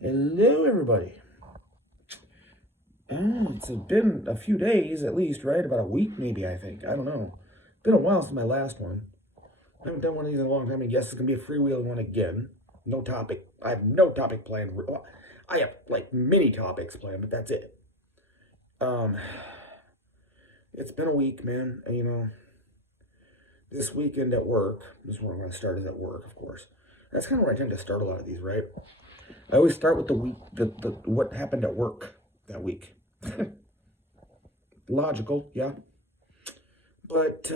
Hello, everybody. It's been a few days at least, right? About a week, maybe, I think. I don't know. Been a while since my last one. I haven't done one of these in a long time, and yes, it's going to be a freewheeling one again. No topic. I have no topic planned. Well, I have, like, mini topics planned, but that's it. Um, it's been a week, man. And, this weekend at work, this is where I'm going to start is at work, of course. That's kind of where I tend to start a lot of these, right? I always start with the week, the what happened at work that week. Logical, yeah. But,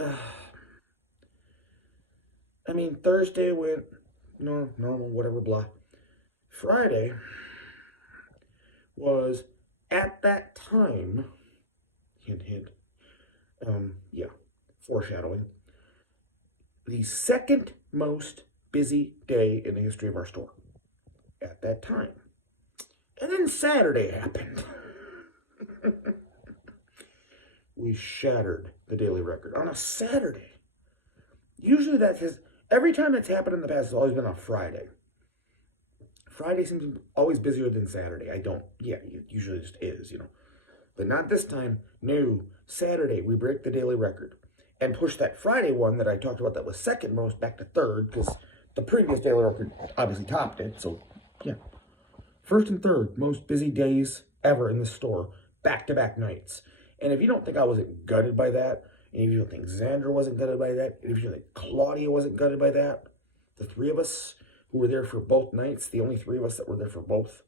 I mean, Thursday went normal, whatever, blah. Friday was at that time, hint, hint, yeah, foreshadowing, the second most busy day in the history of our store at that time. And then Saturday happened. We shattered the daily record on a Saturday. Usually that has, every time that's happened in the past, it's always been on Friday. Friday seems always busier than Saturday. It usually just is. But not this time. No, Saturday, we break the daily record and push that Friday one that I talked about that was second most back to third because the previous daily record obviously topped it. So, yeah. First and third most busy days ever in the store, back-to-back nights. And if you don't think I wasn't gutted by that, and if you don't think Xander wasn't gutted by that, and if you don't think Claudia wasn't gutted by that, the three of us who were there for both nights, the only three of us that were there for both,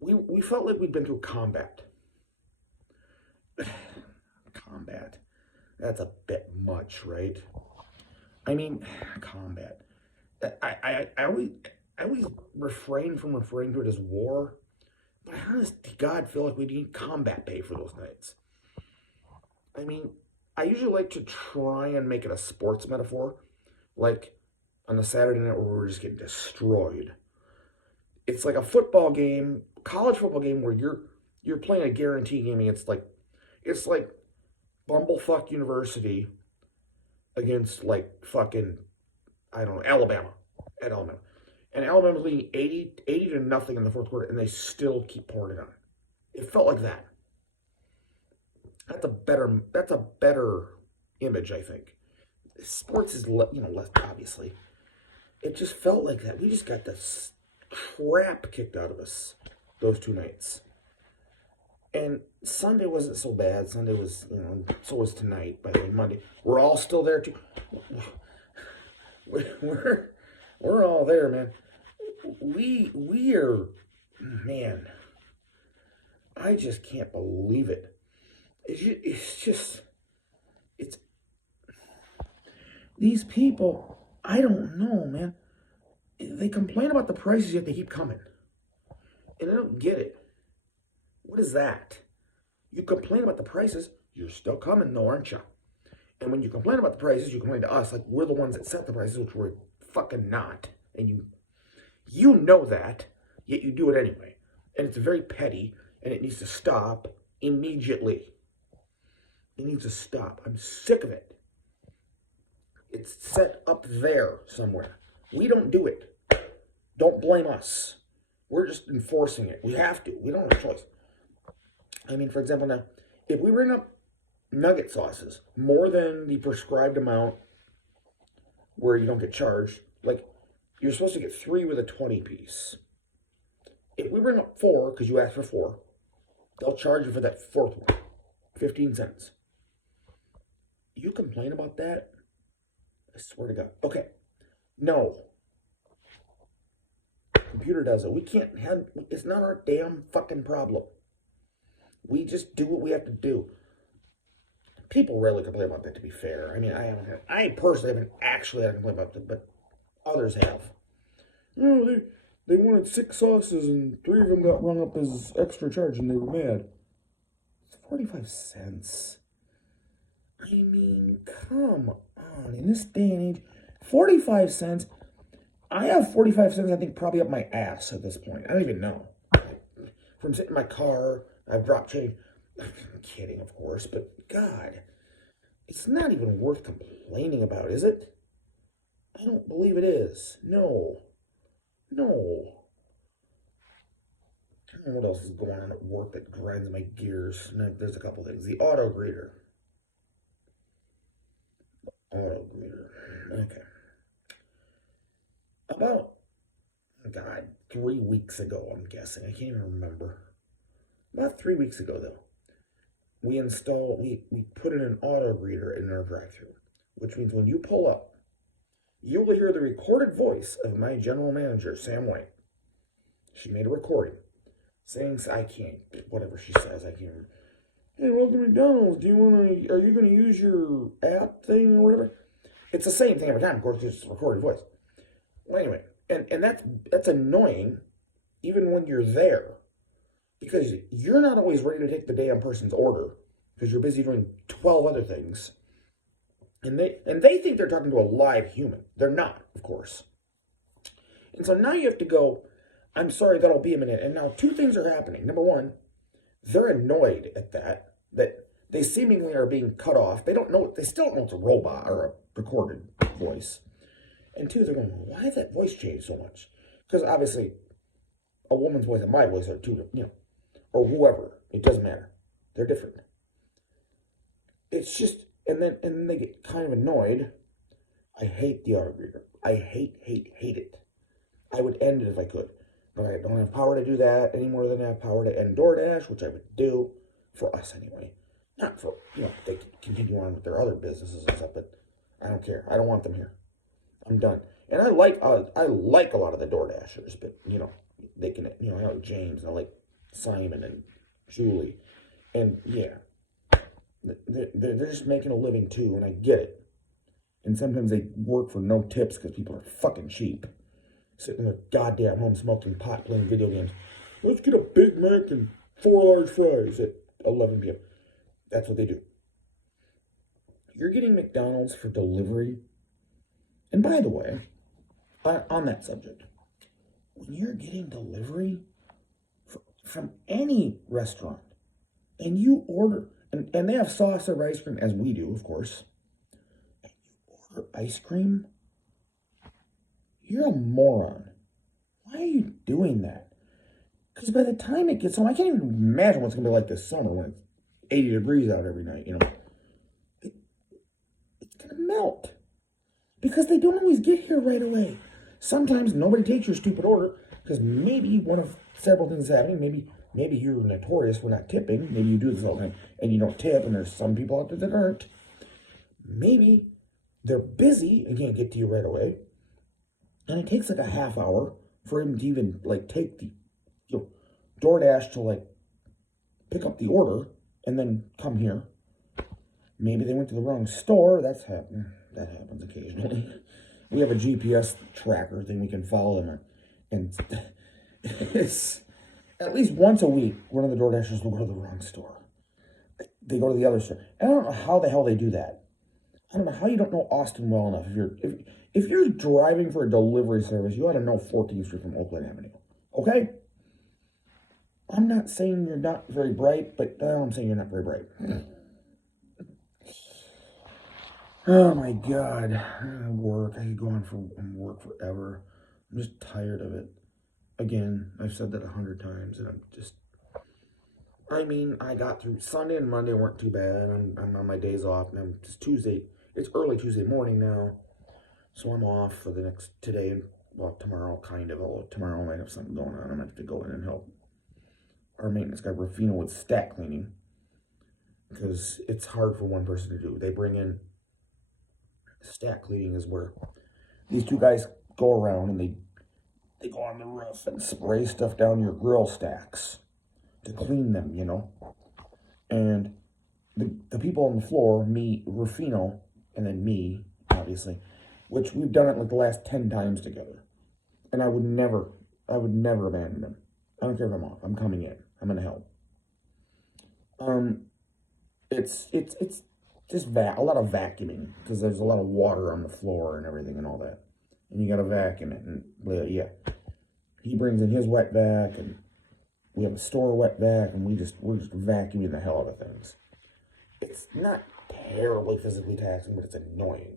we felt like we'd been through combat. Combat. That's a bit much, right? I mean, combat. I always refrain from referring to it as war, but I honest to God feel like we need combat pay for those nights. I mean, I usually like to try and make it a sports metaphor, like on the Saturday night where we're just getting destroyed. It's like a football game, college football game where you're playing a guarantee game against it's like Bumblefuck University against like fucking I don't know Alabama at Alabama, and Alabama's leading 80 to nothing in the fourth quarter, and they still keep pouring it on. It felt like that. That's a better image, I think. Sports is less obviously. It just felt like that. We just got this crap kicked out of us those two nights. And Sunday wasn't so bad. Sunday was, so was tonight, by the way, Monday. We're all still there too. We're all there, man. We are, man, I just can't believe it. It's these people, I don't know, man. They complain about the prices, yet they keep coming. And I don't get it. What is that? You complain about the prices, you're still coming though, aren't you? And when you complain about the prices, you complain to us like we're the ones that set the prices, which we're fucking not. And you know that, yet you do it anyway. And it's very petty, and it needs to stop immediately. It needs to stop. I'm sick of it. It's set up there somewhere. We don't do it. Don't blame us. We're just enforcing it. We have to. We don't have a choice. I mean, for example, now, if we bring up nugget sauces more than the prescribed amount where you don't get charged, like you're supposed to get 3 with a 20 piece. If we bring up 4, because you asked for 4, they'll charge you for that fourth one, 15 cents. You complain about that? I swear to God. Okay. No. Computer does it. We can't have, it's not our damn fucking problem. We just do what we have to do. People rarely complain about that, to be fair. I mean, I personally haven't actually had a complaint about it, but others have. They wanted 6 sauces and 3 of them got rung up as extra charge and they were mad. It's 45 cents. I mean, come on. In this day and age, 45 cents. I have 45 cents, I think, probably up my ass at this point. I don't even know. From sitting in my car, I've dropped change. I'm kidding, of course, but God, it's not even worth complaining about, is it? I don't believe it is. No. What else is going on at work that grinds my gears? No, there's a couple things. The auto greeter. Auto greeter. Okay. About, God, 3 weeks ago, I'm guessing. I can't even remember. About 3 weeks ago, though, we put in an auto greeter in our drive-thru, which means when you pull up, you will hear the recorded voice of my general manager, Sam White. She made a recording saying, I can't, whatever she says, I can't remember. Hey, welcome to McDonald's. Are you going to use your app thing or whatever? It's the same thing every time, of course, it's just a recorded voice. Well, anyway, and that's annoying even when you're there, because you're not always ready to take the damn person's order because you're busy doing 12 other things. And they think they're talking to a live human. They're not, of course. And so now you have to go, I'm sorry, that'll be a minute. And now two things are happening. Number one, they're annoyed at that they seemingly are being cut off. They still don't know it's a robot or a recorded voice. And two, they're going, why did that voice change so much? Because obviously, a woman's voice and my voice are two, or whoever. It doesn't matter. They're different. It's just, and then they get kind of annoyed. I hate the auto greeter. I hate it. I would end it if I could. But I don't have power to do that any more than I have power to end DoorDash, which I would do, for us anyway. Not for, they can continue on with their other businesses and stuff, but I don't care. I don't want them here. I'm done. And I like a lot of the DoorDashers, but, they can, I like James, and I like Simon and Julie. And, yeah, they're just making a living, too, and I get it. And sometimes they work for no tips because people are fucking cheap. Sitting in their goddamn home smoking pot, playing video games. Let's get a Big Mac and 4 large fries at 11 p.m. That's what they do. You're getting McDonald's for delivery. And by the way, on that subject, when you're getting delivery from any restaurant and you order, and they have sauce or ice cream, as we do, of course, and you order ice cream, you're a moron. Why are you doing that? Because by the time it gets home, I can't even imagine what's going to be like this summer when it's 80 degrees out every night, It's going to melt. Because they don't always get here right away. Sometimes nobody takes your stupid order because maybe one of several things is happening. Maybe you're notorious for not tipping. Maybe you do this all the time and you don't tip, and there's some people out there that aren't. Maybe they're busy and can't get to you right away. And it takes like a half hour for him to even take the DoorDash to pick up the order and then come here. Maybe they went to the wrong store. That happens occasionally. We have a GPS tracker thing we can follow them on. And it's at least once a week, one of the DoorDashers will go to the wrong store. They go to the other store. And I don't know how the hell they do that. I don't know how you don't know Austin well enough. If you're driving for a delivery service, you ought to know 14th Street from Oakland Avenue. Okay? I'm not saying you're not very bright, but I'm saying you're not very bright. Oh my God. Work. I could go on work forever. I'm just tired of it. Again, I've said that 100 times, and I got through Sunday and Monday weren't too bad. I'm on my days off, and it's Tuesday. It's early Tuesday morning now, so I'm off for today and tomorrow, kind of. Although tomorrow I might have something going on. I'm gonna have to go in and help our maintenance guy Rufino with stat cleaning because it's hard for one person to do. They bring in stat cleaning is where these two guys go around and they go on the roof and spray stuff down your grill stacks to clean them, And the people on the floor, me, Rufino, and then me, obviously, which we've done it the last 10 times together. And I would never abandon them. I don't care if I'm off. I'm coming in. I'm going to help. It's just a lot of vacuuming because there's a lot of water on the floor and everything and all that. And you got to vacuum it. And yeah, he brings in his wet vac, and we have a store wet vac, and we're just vacuuming the hell out of things. It's not terribly physically taxing, but it's annoying.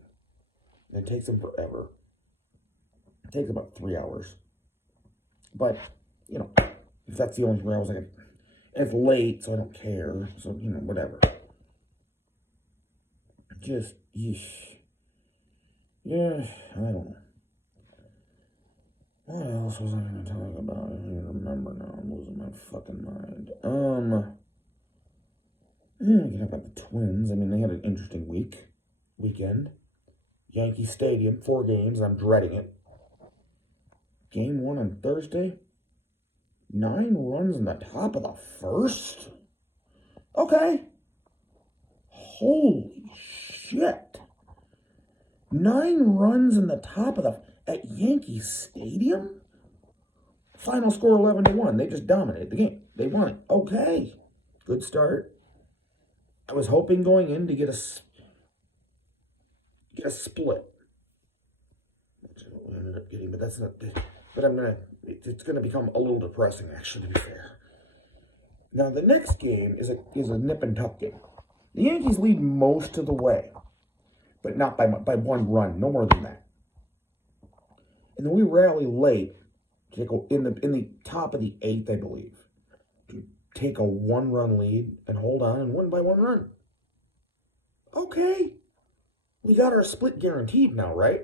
And it takes them forever. It takes about 3 hours. But, If that's the only thing where I was like, and it's late, so I don't care. So, you know, whatever. Just, yeesh. Yeah, I don't know. What else was I going to talk about? I don't even remember now. I'm losing my fucking mind. We can talk about the Twins. I mean, they had an interesting weekend. Yankee Stadium, 4 games. I'm dreading it. Game 1 on Thursday. 9 runs in the top of the first? Okay. Holy shit. 9 runs in the top of the... At Yankee Stadium? Final score 11-1. They just dominated the game. They won it. Okay. Good start. I was hoping going in to get a split. Which we ended up getting, but that's not... But it's gonna become a little depressing, actually, to be fair. Now, the next game is a nip and tuck game. The Yankees lead most of the way, but not by 1 run, no more than that. And then we rally late to go in the top of the 8th, I believe, to take a 1-run lead and hold on and win by 1 run. Okay, we got our split guaranteed now, right?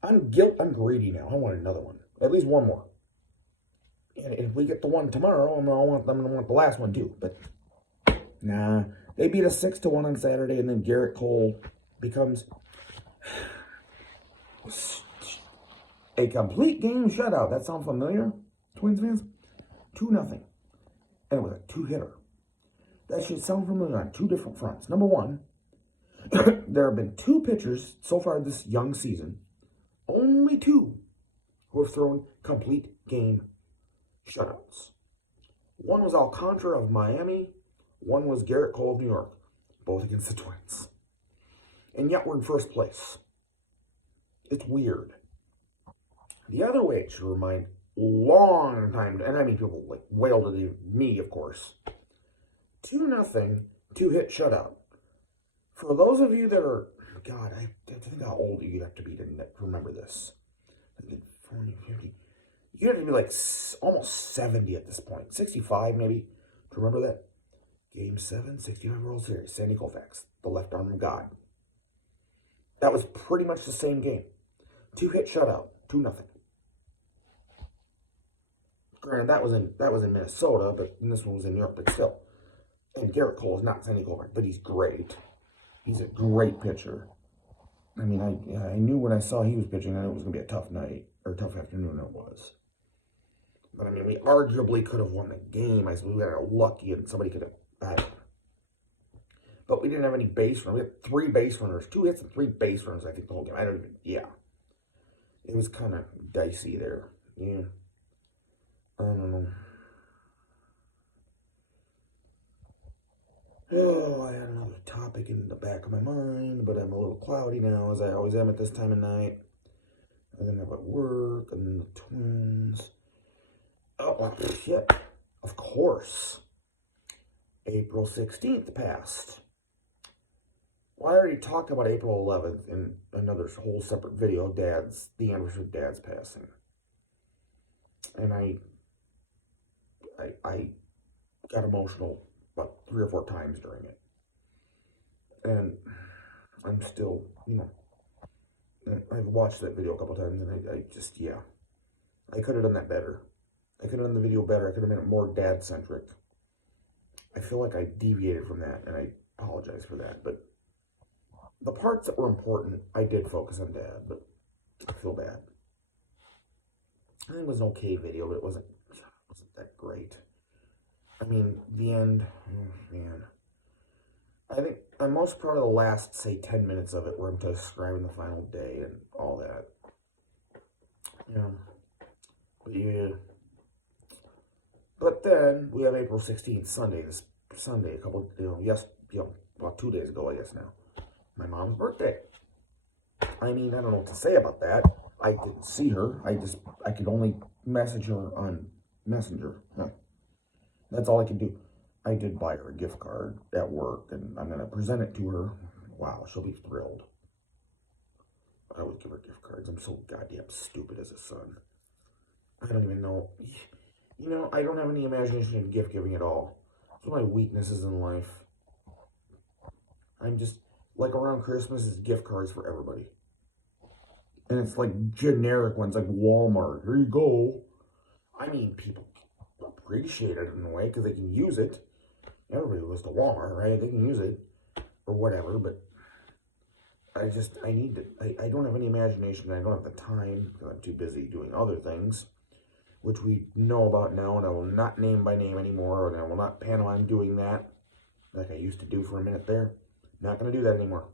I'm greedy now. I want another one, at least 1 more. And if we get the one tomorrow, I'm gonna want the last one too. But nah, they beat us 6-1 on Saturday, and then Garrett Cole becomes a complete game shutout. That sound familiar, Twins fans? 2-0, and it was a 2-hitter. That should sound familiar on 2 different fronts. Number one, there have been 2 pitchers so far this young season, only 2, who have thrown complete game shutouts. One was Alcantara of Miami. One was Garrett Cole of New York. Both against the Twins. And yet we're in first place. It's weird. The other way it should remind long time, and I mean people like wailed at me, of course. 2-0, 2-hit shutout. For those of you that are, God, I think how old you have to be to remember this. 40, 50. You have to be like almost 70 at this point. 65 maybe, to remember that. Game 7, 65 World Series. Sandy Koufax, the left arm of God. That was pretty much the same game. 2-hit shutout, 2-0. Granted, that was in Minnesota, but this one was in New York, but still. And Garrett Cole is not Sandy Koufax, but he's great. He's a great pitcher. I mean, I knew when I saw he was pitching, I knew it was going to be a tough night, or a tough afternoon it was. But I mean, we arguably could have won the game. I suppose we got lucky and somebody could have had it. But we didn't have any base runners. We had 3 base runners, 2 hits and 3 base runners, I think, the whole game. It was kind of dicey there. Yeah. I don't know. Oh, I had another topic in the back of my mind, but I'm a little cloudy now, as I always am at this time of night. And then about work, and then the Twins. Oh, well, shit. Of course. April 16th passed. Well, I already talked about April 11th in another whole separate video, the anniversary of Dad's passing. And I got emotional about 3 or 4 times during it. And I'm still, I've watched that video a couple times, and I could have done that better. I could have done the video better. I could have made it more dad-centric. I feel like I deviated from that, and I apologize for that. But the parts that were important, I did focus on Dad, but I feel bad. I think it was an okay video, but it wasn't that great. I mean, the end, man. I think I'm most proud of the last, say, 10 minutes of it, where I'm describing the final day and all that. Yeah. But then we have April 16th, Sunday. This Sunday, about 2 days ago, I guess now. My mom's birthday. I mean, I don't know what to say about that. I didn't see her. I could only message her on Messenger. That's all I could do. I did buy her a gift card at work, and I'm going to present it to her. Wow, she'll be thrilled. I always give her gift cards. I'm so goddamn stupid as a son. I don't even know. You know, I don't have any imagination in gift giving at all. It's one of my weaknesses in life. I'm just, like around Christmas, it's gift cards for everybody. And it's like generic ones, like Walmart. Here you go. I mean, people appreciate it in a way because they can use it. Everybody goes to Walmart, right? They can use it or whatever, but I need to, I don't have any imagination. I don't have the time because I'm too busy doing other things, which we know about now, and I will not name by name anymore, and I will not pantomime doing that like I used to do for a minute there. Not going to do that anymore.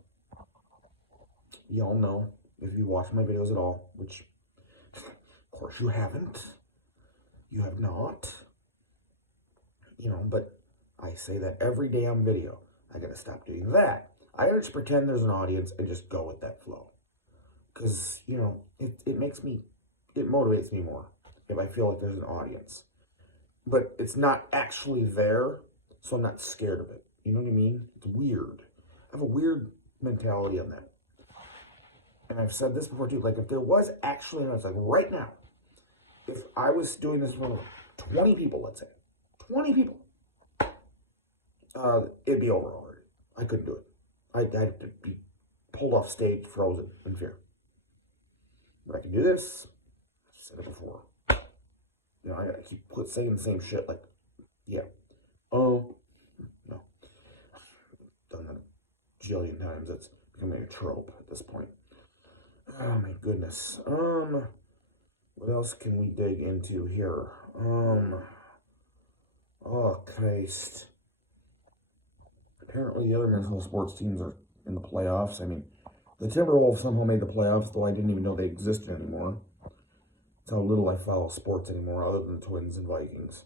Y'all know, if you watch my videos at all, which, of course, you haven't. You have not. You know, but I say that every damn video. I got to stop doing that. I gotta just pretend there's an audience and just go with that flow. Because, you know, it makes me, it motivates me more if I feel like there's an audience. But it's not actually there, so I'm not scared of it. You know what I mean? It's weird. I have a weird mentality on that. And I've said this before too, like if there was actually an audience, like right now, if I was doing this with 20 people, let's say, 20 people, it'd be over already. I couldn't do it. I'd have to be pulled off stage, frozen in fear. But I can do this. I've said it before. You know, I gotta keep saying the same shit. Like, yeah. Oh, no. Done that a jillion times. That's becoming a trope at this point. Oh my goodness. What else can we dig into here? Oh Christ. Apparently the other men's sports teams are in the playoffs. I mean, the Timberwolves somehow made the playoffs, though I didn't even know they existed anymore. That's how little I follow sports anymore, other than the Twins and Vikings.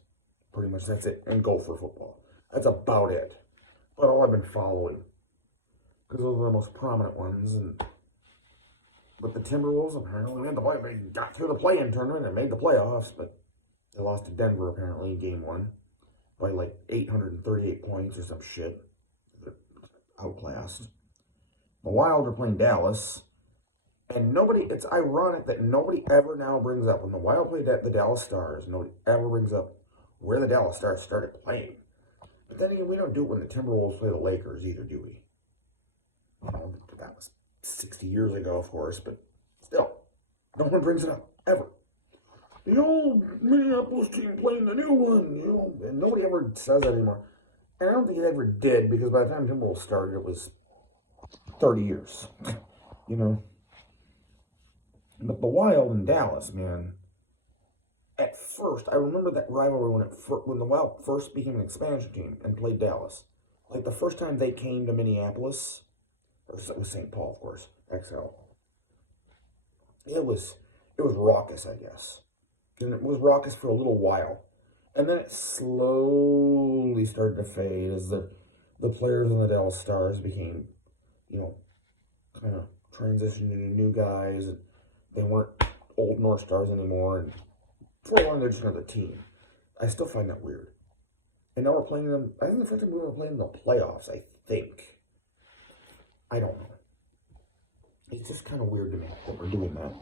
Pretty much that's it. And Gopher football. That's about it. But all I've been following. Because those are the most prominent ones. But the Timberwolves apparently made the play. They got through the play-in tournament and made the playoffs, but they lost to Denver apparently in game one by like 838 points or some shit. They're outclassed. The Wild are playing Dallas, and it's ironic that nobody ever now brings up, when the Wild played the Dallas Stars, nobody ever brings up where the Dallas Stars started playing. But then again, we don't do it when the Timberwolves play the Lakers either, do we? You know, that was 60 years ago, of course, but still, no one brings it up, ever. The old Minneapolis team playing the new one, you know, and nobody ever says that anymore. And I don't think it ever did, because by the time Timberwolves started, it was 30 years, you know. But the Wild in Dallas, man, at first, I remember that rivalry when the Wild first became an expansion team and played Dallas. Like the first time they came to Minneapolis, or it was St. Paul, of course, XL. It was raucous, I guess. And it was raucous for a little while. And then it slowly started to fade as the players on the Dallas Stars became, you know, kind of transitioned into new guys. And they weren't old North Stars anymore. And for a long, they're just another team. I still find that weird. And now we're playing them. I think the first time we were playing the playoffs, I think. I don't know. It's just kind of weird to me that we're doing that.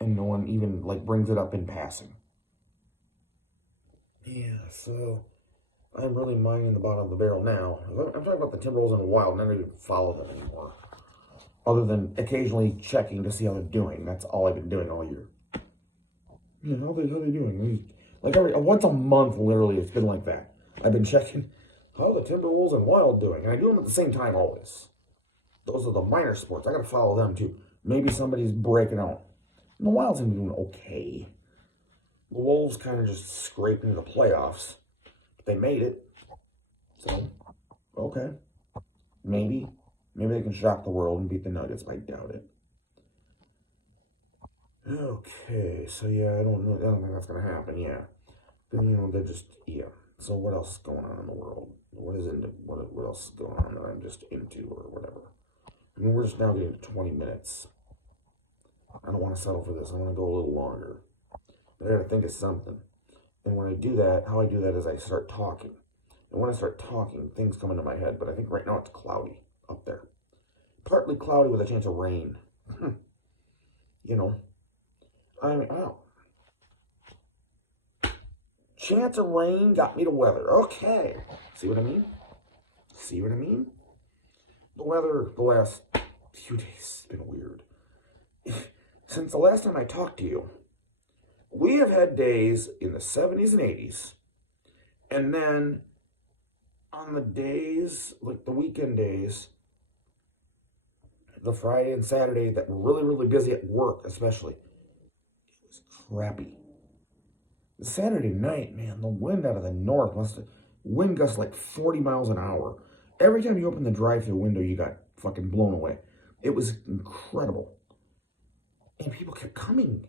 And no one even, like, brings it up in passing. Yeah, so I'm really mining the bottom of the barrel now. I'm talking about the Timberwolves and the Wild, and I don't even follow them anymore. Other than occasionally checking to see how they're doing. That's all I've been doing all year. Yeah, how they doing? Like once a month, literally, it's been like that. I've been checking how the Timberwolves and Wild doing. And I do them at the same time always. Those are the minor sports. I got to follow them too. Maybe somebody's breaking out. And the Wild's been doing okay. The Wolves kind of just scraped into the playoffs. But they made it. So, okay. Maybe they can shock the world and beat the Nuggets, but I doubt it. Okay, so yeah, I don't think that's going to happen, yeah. Then, you know, they're just, yeah. So what else is going on in the world? What else is going on that I'm just into or whatever? I mean, we're just now getting to 20 minutes. I don't want to settle for this. I want to go a little longer. But I got to think of something. And when I do that, how I do that is I start talking. And when I start talking, things come into my head. But I think right now it's cloudy up there. Partly cloudy with a chance of rain. You know. I mean, oh. Chance of rain got me to weather. Okay. See what I mean? See what I mean? The weather the last few days has been weird. Since the last time I talked to you, we have had days in the 70s and 80s. And then on the days, like the weekend days, the Friday and Saturday that were really, really busy at work, especially, it was crappy. The Saturday night, man, the wind out of the north wind gusts like 40 miles an hour. Every time you open the drive-thru window, you got fucking blown away. It was incredible. And people kept coming.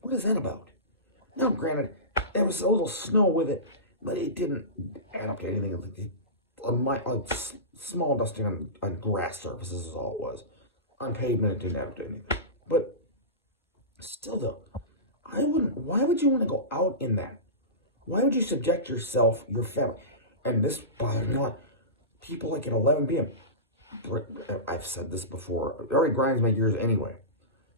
What is that about? Now, granted, there was a little snow with it, but it didn't add up to anything. A small dusting on grass surfaces is all it was. On pavement, it didn't add up to anything. But still, though, why would you want to go out in that? Why would you subject yourself, your family? And this bothers me a lot. People like at 11 p.m. I've said this before. It already grinds my gears anyway.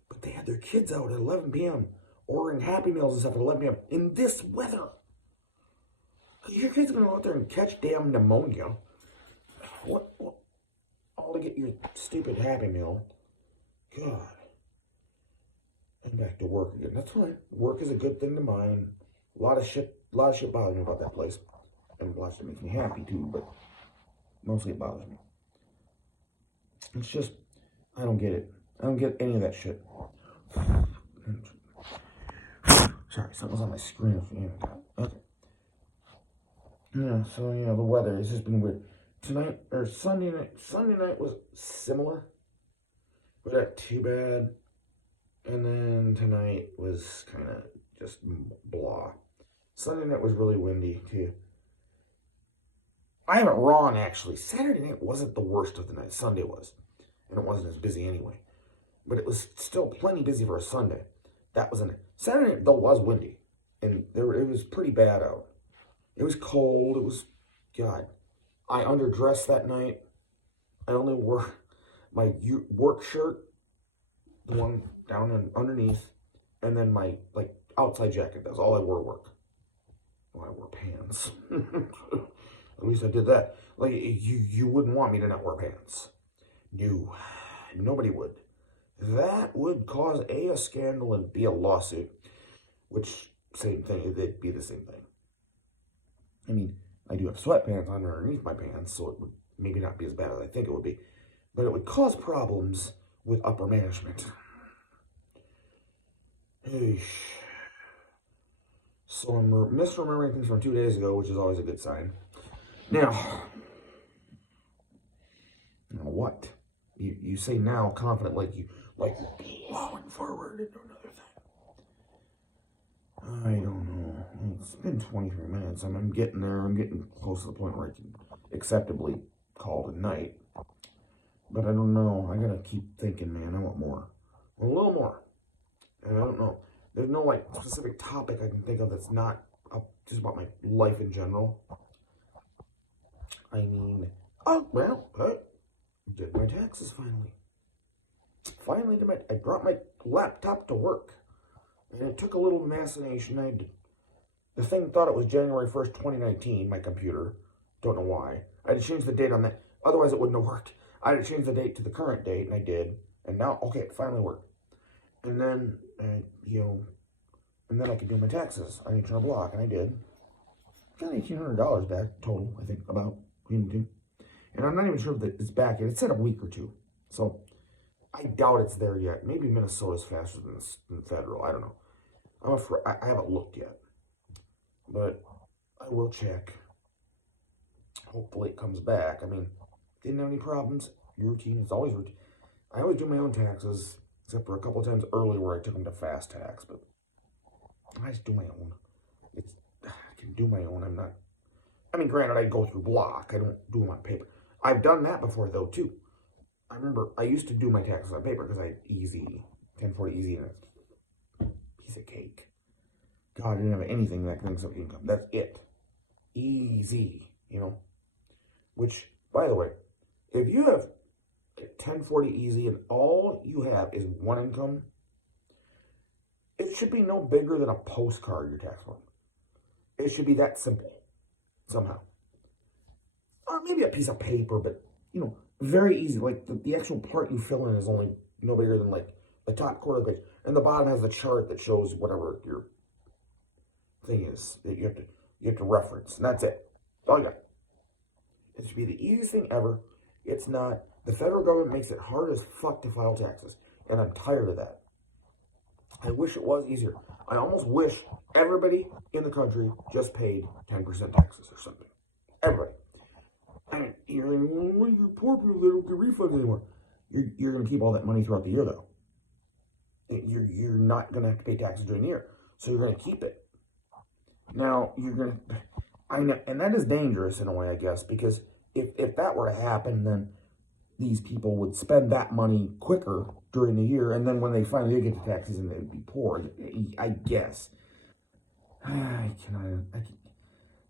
But they had their kids out at 11 p.m. ordering Happy Meals and stuff at 11 p.m. in this weather. Your kid's going to go out there and catch damn pneumonia. What? All to get your stupid Happy Meal. God. And back to work again. That's fine. Work is a good thing to mind. A lot of shit bothers me about that place. And a lot of shit makes me happy too, but mostly it bothers me. It's just, I don't get it. I don't get any of that shit. Sorry, something was on my screen. Okay. Yeah, so yeah, the weather has just been weird. Sunday night was similar, but not too bad. And then tonight was kind of just blah. Sunday night was really windy too. I have it wrong, actually. Saturday night wasn't the worst of the night. Sunday was. And it wasn't as busy anyway. But it was still plenty busy for a Sunday. That was Saturday night, though, was windy. And it was pretty bad out. It was cold. It was, God. I underdressed that night. I only wore my work shirt, the one down and underneath, and then my, outside jacket. That's all I wore to work. Well, I wore pants. At least I did that. You wouldn't want me to not wear pants. No, nobody would. That would cause a scandal and B, a lawsuit. Which, same thing, it'd be the same thing. I mean, I do have sweatpants underneath my pants, so it would maybe not be as bad as I think it would be. But it would cause problems with upper management. Eesh. So I'm misremembering things from 2 days ago, which is always a good sign. Now what? You say now confident like you're blowing forward into another thing. I don't know. It's been 23 minutes. I'm getting there. I'm getting close to the point where I can acceptably call it a night. But I don't know. I gotta keep thinking, man. I want more. A little more. And I don't know. There's no specific topic I can think of that's not just about my life in general. I mean, I did my taxes finally. I brought my laptop to work. And it took a little machination. The thing thought it was January 1st, 2019, my computer. Don't know why. I had to change the date on that. Otherwise, it wouldn't have worked. I had to change the date to the current date, and I did. And now, okay, it finally worked. And then, and then I could do my taxes on each block, and I did. Got $1,800 back total, I think, about between the two. And I'm not even sure that it's back yet. It said a week or two. So I doubt it's there yet. Maybe Minnesota's faster than federal. I don't know. I'm afraid. I haven't looked yet. But I will check. Hopefully it comes back. I mean, didn't have any problems. Routine. It's always routine. I always do my own taxes, except for a couple of times earlier where I took them to fast tax. But I just do my own. I can do my own. I'm not. I mean, granted, I go through block. I don't do them on paper. I've done that before, though, too. I remember I used to do my taxes on paper because I had Easy, 1040 Easy, and a piece of cake. God, I didn't have anything that brings up income. That's it. Easy, Which, by the way, if you have 1040 Easy and all you have is one income, it should be no bigger than a postcard, your tax form. It should be that simple somehow. Or maybe a piece of paper, but, very easy. Like, the actual part you fill in is only no bigger than, like, the top quarter of the page. And the bottom has the chart that shows whatever your thing is that you have to reference. And that's it. That's all you got. It should be the easiest thing ever. It's not. The federal government makes it hard as fuck to file taxes. And I'm tired of that. I wish it was easier. I almost wish everybody in the country just paid 10% taxes or something. Everybody. And you're like, well, what are you poor people that don't get refunds anymore? You're going to keep all that money throughout the year, though. You're not going to have to pay taxes during the year. So you're going to keep it. Now, you're going to... I know, and that is dangerous in a way, I guess, because if that were to happen, then these people would spend that money quicker during the year, and then when they finally get to taxes, and they'd be poor, I guess.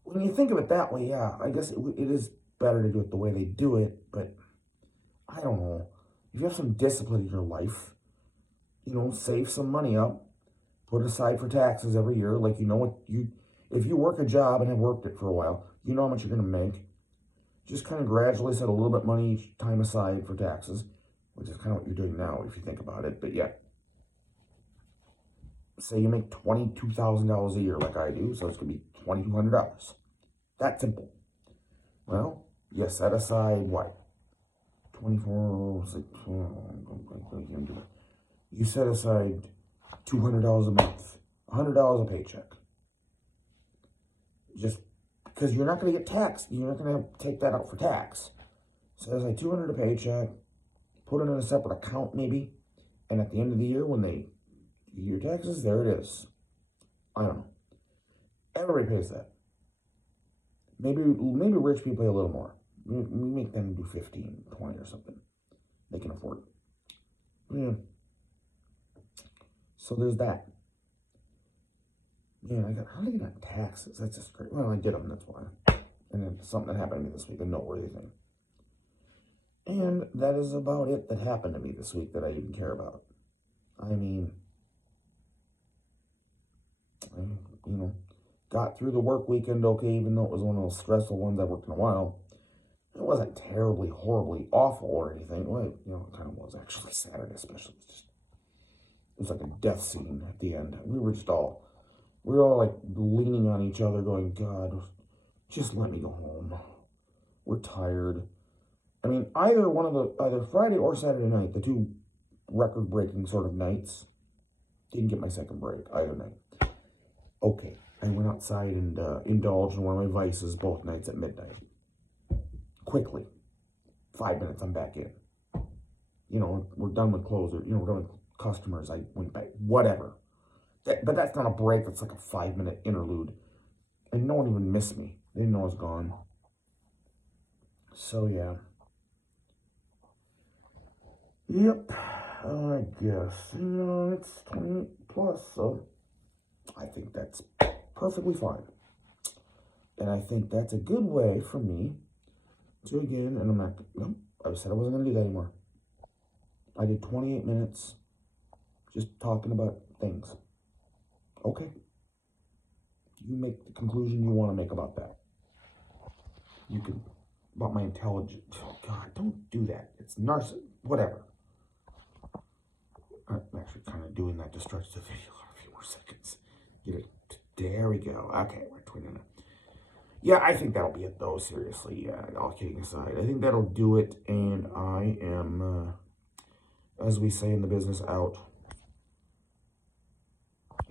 When you think of it that way, yeah, I guess it is better to do it the way they do it, but I don't know. If you have some discipline in your life, save some money up, put it aside for taxes every year, like if you work a job and have worked it for a while, you know how much you're going to make. Just kind of gradually set a little bit of money each time aside for taxes, which is kind of what you're doing now if you think about it. But yeah, say you make $22,000 a year like I do, so it's going to be $2,200. That simple. Well, you set aside what? 24, 6, you set aside $200 a month, $100 a paycheck. Just because you're not going to get taxed. You're not going to take that out for tax. So it's like $200 a paycheck, put it in a separate account maybe, and at the end of the year when they do your taxes, there it is. I don't know. Everybody pays that. Maybe rich people pay a little more. We make them do 15, 20 or something. They can afford it. Yeah. So there's that. Man, how did I get on taxes? That's just great. Well, I did them, that's why. And then something that happened to me this week, a noteworthy thing. And that is about it that happened to me this week that I even care about. I mean, got through the work weekend okay, even though it was one of those stressful ones I worked in a while. It wasn't terribly, horribly awful or anything. Well, it kind of was actually. Saturday especially. It was like a death scene at the end. We were all like leaning on each other going, God, just let me go home. We're tired. I mean, either Friday or Saturday night, the two record-breaking sort of nights, didn't get my second break either night. Okay, I went outside and indulged in one of my vices both nights at midnight. Quickly. 5 minutes, I'm back in. We're done with closers. We're done with customers. I went back. Whatever. But that's not a break. That's like a 5-minute interlude. And no one even missed me. They didn't know I was gone. So, yeah. Yep. I guess. It's 28 plus, so I think that's perfectly fine. And I think that's a good way for me to, again, and I'm not, no, I said I wasn't going to do that anymore. I did 28 minutes just talking about things. Okay. You make the conclusion you want to make about that. You can, about my intelligence. Oh, God, don't do that. It's narcissism. Whatever. I'm actually kind of doing that to stretch the video a few more seconds. Get it. There we go. Okay, we're tweeting it. Yeah, I think that'll be it, though. Seriously, yeah, all kidding aside. I think that'll do it, and I am, as we say in the business, out.